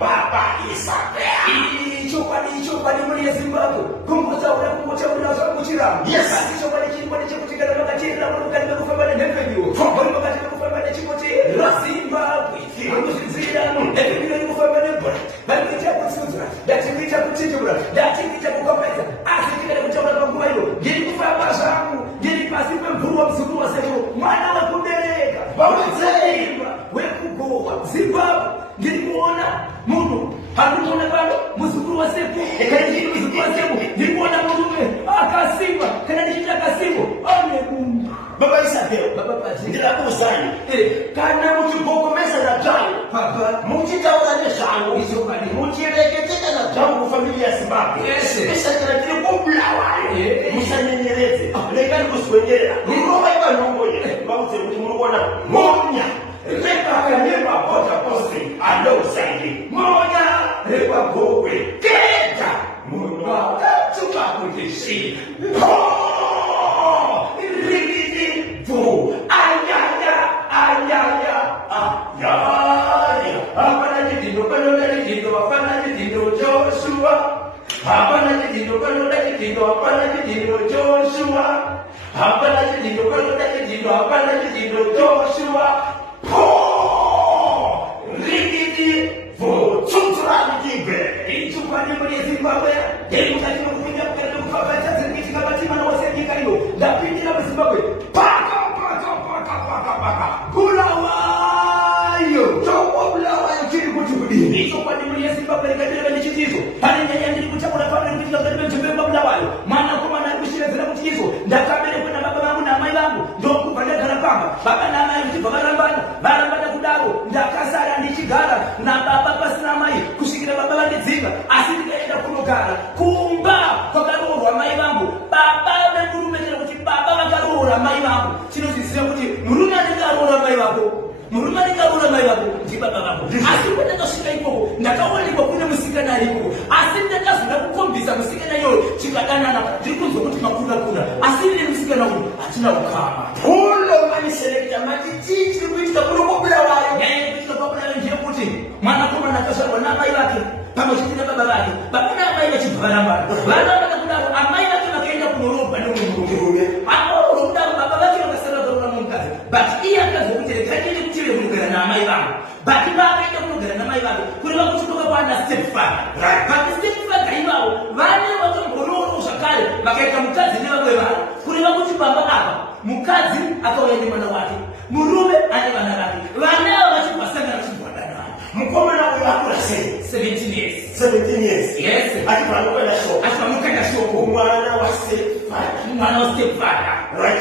Baba Isabel. Icho pani muri Zimbabwe. Kumbuza ule za kuchira. Yes. Icho pani chikutika na makachira na mukani kufamba na ndevyo. Famba makati kufamba na chikote. La Zimbabwe. Muzizira ndevyo kufamba na bora. Bali kusunza. Dati kuchinjura. Dati kukomeza. Asiki kana kuchora kwa hilo. Ngiri kufamba zangu. Ngiri pasi kwa mvuru wa mzungu wa sasa. Mwana wa kundeleka. Bawezima. Wekugoa Zimbabwe. Ngiri kuona mundu hakutona bado muzukuru wa sepu ekajini muzukuru wa sepu nikuona mudume akasimba kana nishita kasimbo ame mundu Baba Isabel baba pati ndira kuzani kana muchigokomeza na tangu baba muchitaura nezvangu izobali muchireketeka na tangu familia ya Zimbabwe pesa kana tiri kubulawayo musanyenyeredze lekani kuswenderera ngoma iba nongoye bauze kuti murikuona monya Repa bota posti alo saidi moja repa gogwe keta muno chupa kutishi rigidi fu ayaya hapana jitindo kalola jitindo hapana jitindo Joshua hapana jitindo kalola jitindo hapana jitindo Joshua hapana jitindo kalola jitindo hapana jitindo Joshua Rigidi for Tutrani Gibe. Itu pani muri Zimbabwe. Jadi mukati kuja kwenda kufanya zingine kama tima na wasemi karibu. Ndapindi na Zimbabwe. Paka. Bulawayo. Tomo bulawayo kiri kutubudi. Itu pani muri Zimbabwe kadiri ni chitizo. Pani nyanya ndi kuchakula pale kutika kadiri mtembea bulawayo. Maana kwa na kushira zina kutizo. Ndakamele kwenda baba wangu na mai wangu. Ndio kupanda karapamba. Baba na mai mtibarambana. Barambana kudaro. Ndakasara ndichigara na baba pasina mai kushikira baba vandidzinga asi ndikaenda kunogara kumba kwakaroorwa mai vangu baba vekurumekera kuti baba vakaroora mai vangu chinozviziva kuti murume anengaroora mai vako murume anengaroora mai vako ndibaba vako asi kwandakasvika ikoko ndakaonekwa kune musikana arikoko asi ndakazoda kukombisa musikana iyoyo chikadanana ndiri kunzwa kuti makuna asi ine musikana uyu hatina ukama ulo maniselekta mati chiri kuitika kunokopira wayo mwanakomana akazvarwa namai vake pamwe chete nababa vake baba namai vachibvarambara vana vakakudaro amai vake vakaenda kunorobha nemurume aorokudaro baba vake vakasara vakarora mumukadzi but iye akazwa kuti rekaende kutive kunogara naamai vangu but vakaenda kunogara namai vake kureva kuti ndokakwana stepfather but stepfather ivavo vane vakambororo zvakare vakaita mukadzi nevamwe vanhu kureva kuti baba apa mukadzi akauya nemwana wake murume ane vana vake vana ava vachibvasangana vachibvadana mukomana uyu akura sei 17 years yes achibvamukwenda shoko mwana wa stepfather right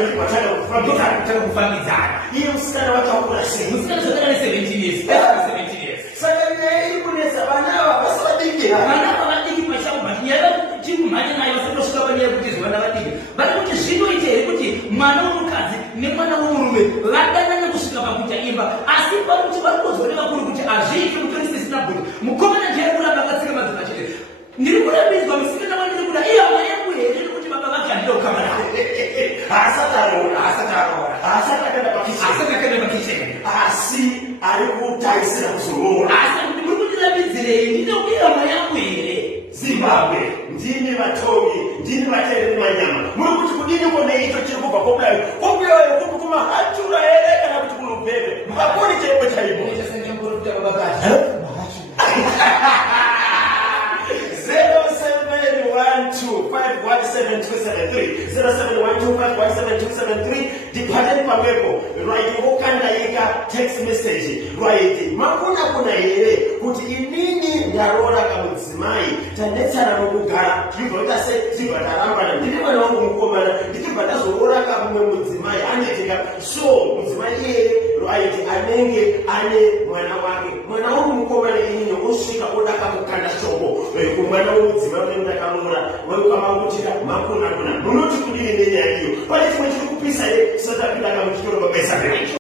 kutanga kufambidzana iye musikana wacho akura sei musikana zvakana ne 17 years saka nyaya iri kunetsa vana ava vasi vadiki vana ava vadiki pachavo but nyaya chimumhanya nayo vasatosvika panyaya kuti zvivana vadiki vari kuti zvinoite here kuti mwana womukadzi nemwana womurume vadanane kusvika pakuita imba asi pakuti vari kuzoneva kuri kuti hazviiti mutori sisina bhuti mukomana ndiye kuramba akatsika madzima chete ndiri kurambidzwa musikana wandiri kuda iye hama yangu here nekuti baba vake handida kukamana asatakaenda pakicheni asi ari kutarisira kuzoroora asi muri kundirambidzirei ndinouye hama yangu here Zimbabwe ndini vatongi ndini vateereri manyama muri kuti kudini koneicho chiri kubva kobulayo kuti kumahachura here kana kuti kunobheve mukakoni chaipo chaipo 0712517273 dipateni pamwepo right vokandaika text message right makuna here kuti inini ndaroora kamudzimai tanetsana nokugara ndibva se ndibva ndarambana ndiri mwana wangu mukomana ndibva ndazoroora kamumwe mudzimai aneteka so mudzimai iye right anenge ane mwana wangu mukomana inini osvika odaka kukanda shoko kumwana womudzimai unenge ndakamura wekamangutira makuna munoti kudini nenyaya iyo pane chimwe chiri kupisa here sotapinda kamuchitoro babesa